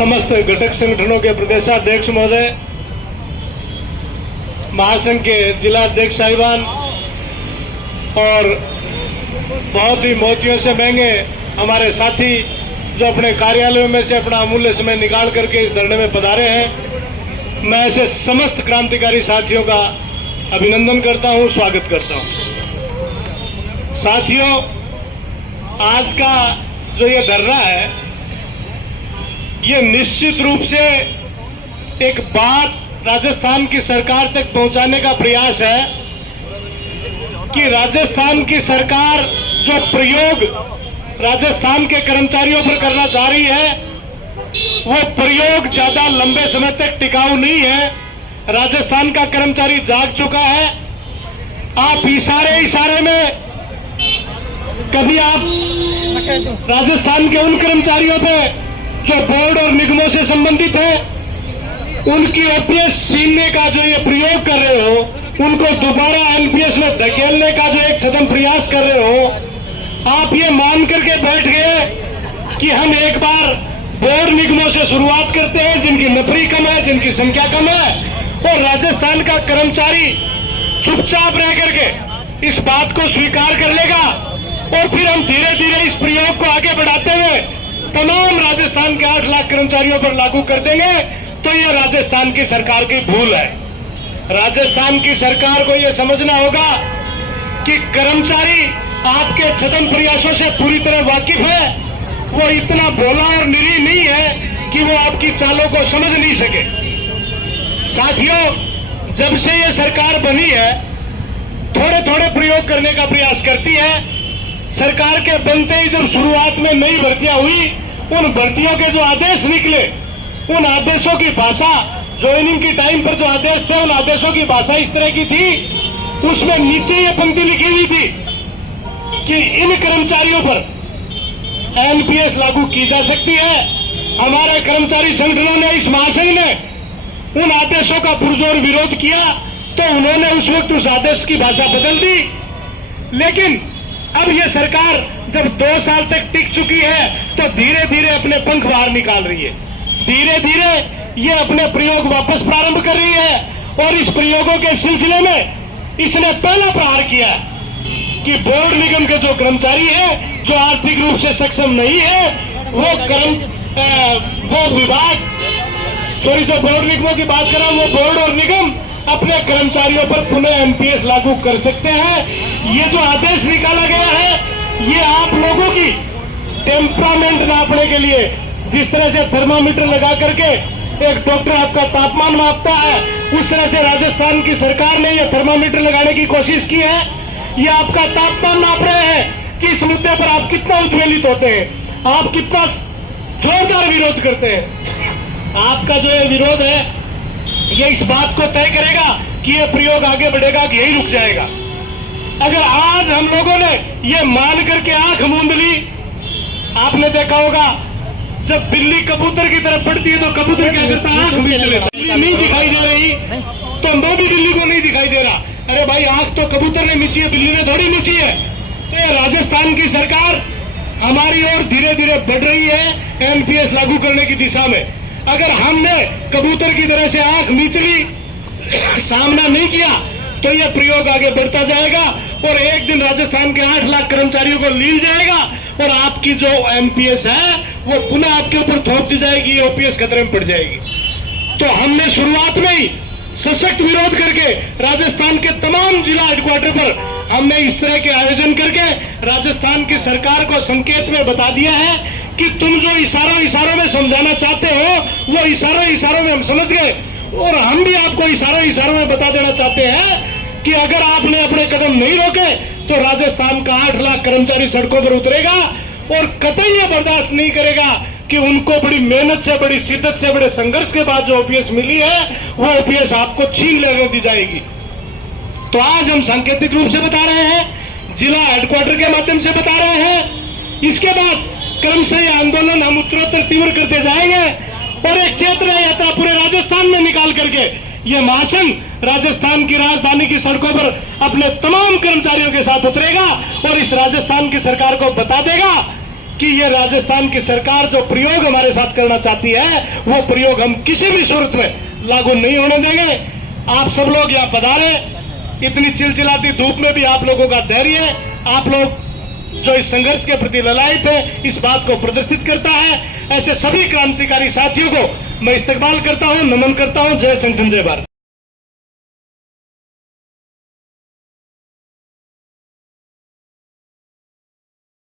समस्त घटक संगठनों के प्रदेशाध्यक्ष महोदय, महासंघ के जिला अध्यक्ष साहिबान और बहुत ही मोतियों से महंगे हमारे साथी जो अपने कार्यालयों में से अपना अमूल्य समय निकाल करके इस धरने में पधारे हैं, मैं ऐसे समस्त क्रांतिकारी साथियों का अभिनंदन करता हूं, स्वागत करता हूं। साथियों, आज का जो ये धरना है, ये निश्चित रूप से एक बात राजस्थान की सरकार तक पहुंचाने का प्रयास है कि राजस्थान की सरकार जो प्रयोग राजस्थान के कर्मचारियों पर करना चाह रही है, वो प्रयोग ज्यादा लंबे समय तक टिकाऊ नहीं है। राजस्थान का कर्मचारी जाग चुका है। आप इशारे में कभी आप राजस्थान के उन कर्मचारियों पे जो बोर्ड और निगमों से संबंधित है, उनकी ओपीएस छीनने का जो ये प्रयोग कर रहे हो, उनको दोबारा एनपीएस में धकेलने का जो एक छद्म प्रयास कर रहे हो, आप ये मान करके बैठ गए कि हम एक बार बोर्ड निगमों से शुरुआत करते हैं जिनकी नफरी कम है, जिनकी संख्या कम है, और राजस्थान का कर्मचारी चुपचाप रह करके इस बात को स्वीकार कर लेगा और फिर हम धीरे धीरे इस प्रयोग को आगे बढ़ाते हुए तमाम राजस्थान के 8 लाख कर्मचारियों पर लागू कर देंगे, तो ये राजस्थान की सरकार की भूल है। राजस्थान की सरकार को यह समझना होगा कि कर्मचारी आपके छद्म प्रयासों से पूरी तरह वाकिफ है। वो इतना भोला और निरीह नहीं है कि वो आपकी चालों को समझ नहीं सके। साथियों, जब से ये सरकार बनी है, थोड़े थोड़े प्रयोग करने का प्रयास करती है। सरकार के बनते ही जब शुरुआत में नई भर्तियां हुई, उन भर्तियों के जो आदेश निकले, उन आदेशों की भाषा, ज्वाइनिंग की टाइम पर जो आदेश थे, उन आदेशों की भाषा इस तरह की थी, उसमें नीचे ये पंक्ति लिखी हुई थी कि इन कर्मचारियों पर एनपीएस लागू की जा सकती है। हमारे कर्मचारी संगठनों ने, इस महासंघ ने उन आदेशों का पुरजोर विरोध किया, तो उन्होंने उस वक्त उस आदेश की भाषा बदल दी। लेकिन अब यह सरकार जब 2 साल तक टिक चुकी है, तो धीरे धीरे अपने पंख बाहर निकाल रही है। धीरे धीरे ये अपने प्रयोग वापस प्रारंभ कर रही है और इस प्रयोगों के सिलसिले में इसने पहला प्रहार किया कि बोर्ड निगम के जो कर्मचारी है, जो आर्थिक रूप से सक्षम नहीं है, वो विभाग, जो बोर्ड निगमों की बात कर रहा हूं, वो बोर्ड और निगम अपने कर्मचारियों पर पुनः एनपीएस लागू कर सकते हैं। ये जो आदेश निकाला गया है, ये आप लोगों की टेम्परामेंट नापने के लिए, जिस तरह से थर्मामीटर लगा करके एक डॉक्टर आपका तापमान मापता है, उस तरह से राजस्थान की सरकार ने यह थर्मामीटर लगाने की कोशिश की है। ये आपका तापमान नाप रहे हैं कि इस मुद्दे पर आप कितना उद्वेलित होते हैं, आप कितना जोरदार विरोध करते हैं। आपका जो ये विरोध है, ये इस बात को तय करेगा कि ये प्रयोग आगे बढ़ेगा कि यही रुक जाएगा। अगर आज हम लोगों ने ये मान करके आंख मूंद ली, आपने देखा होगा जब बिल्ली कबूतर की तरफ बढ़ती है तो कबूतर क्या करता है, आंख मीच लेता है। बिल्ली नहीं दिखाई दे रही तो मैं भी बिल्ली को नहीं दिखाई दे रहा। अरे भाई, आंख तो कबूतर ने मीची है, बिल्ली ने थोड़ी मीची है। तो ये राजस्थान की सरकार हमारी ओर धीरे धीरे बढ़ रही है एनपीएस लागू करने की दिशा में। अगर हमने कबूतर की तरह से आंख मीच ली, सामना नहीं किया, तो यह प्रयोग आगे बढ़ता जाएगा और एक दिन राजस्थान के 8 लाख कर्मचारियों को लील जाएगा और आपकी जो एनपीएस है वो पुनः आपके ऊपर थोप दी जाएगी, ओपीएस खतरे में पड़ जाएगी। तो हमने शुरुआत में ही सशक्त विरोध करके राजस्थान के तमाम जिला हेडक्वार्टर पर हमने इस तरह के आयोजन करके राजस्थान की सरकार को संकेत में बता दिया है कि तुम जो इशारों में समझाना चाहते हो, वो इशारों में हम समझ गए, और हम भी आपको इशारों में बता देना चाहते हैं कि अगर आपने अपने कदम नहीं रोके तो राजस्थान का 8 लाख कर्मचारी सड़कों पर उतरेगा और कतई यह बर्दाश्त नहीं करेगा कि उनको बड़ी मेहनत से, बड़ी शिद्दत से, बड़े संघर्ष के बाद जो ओपीएस मिली है, वो ओपीएस आपको छीन लेने दी जाएगी। तो आज हम सांकेतिक रूप से बता रहे हैं, जिला हेडक्वार्टर के माध्यम से बता रहे हैं। इसके बाद क्रमशः यह आंदोलन हम उत्तरोत्तर तीव्र करते जाएंगे और एक चेतना यात्रा पूरे राजस्थान में निकाल करके ये महासंघ राजस्थान की राजधानी की सड़कों पर अपने तमाम कर्मचारियों के साथ उतरेगा और इस राजस्थान की सरकार को बता देगा कि ये राजस्थान की सरकार जो प्रयोग हमारे साथ करना चाहती है वो प्रयोग हम किसी भी सूरत में लागू नहीं होने देंगे। आप सब लोग यहाँ पधारे, इतनी चिलचिलाती धूप में भी आप लोगों का धैर्य, आप लोग जो इस संघर्ष के प्रति ललायत है, इस बात को प्रदर्शित करता है। ऐसे सभी क्रांतिकारी साथियों को मैं इस्तकबाल करता हूं, नमन करता हूं। जय संगठन, जय भारत।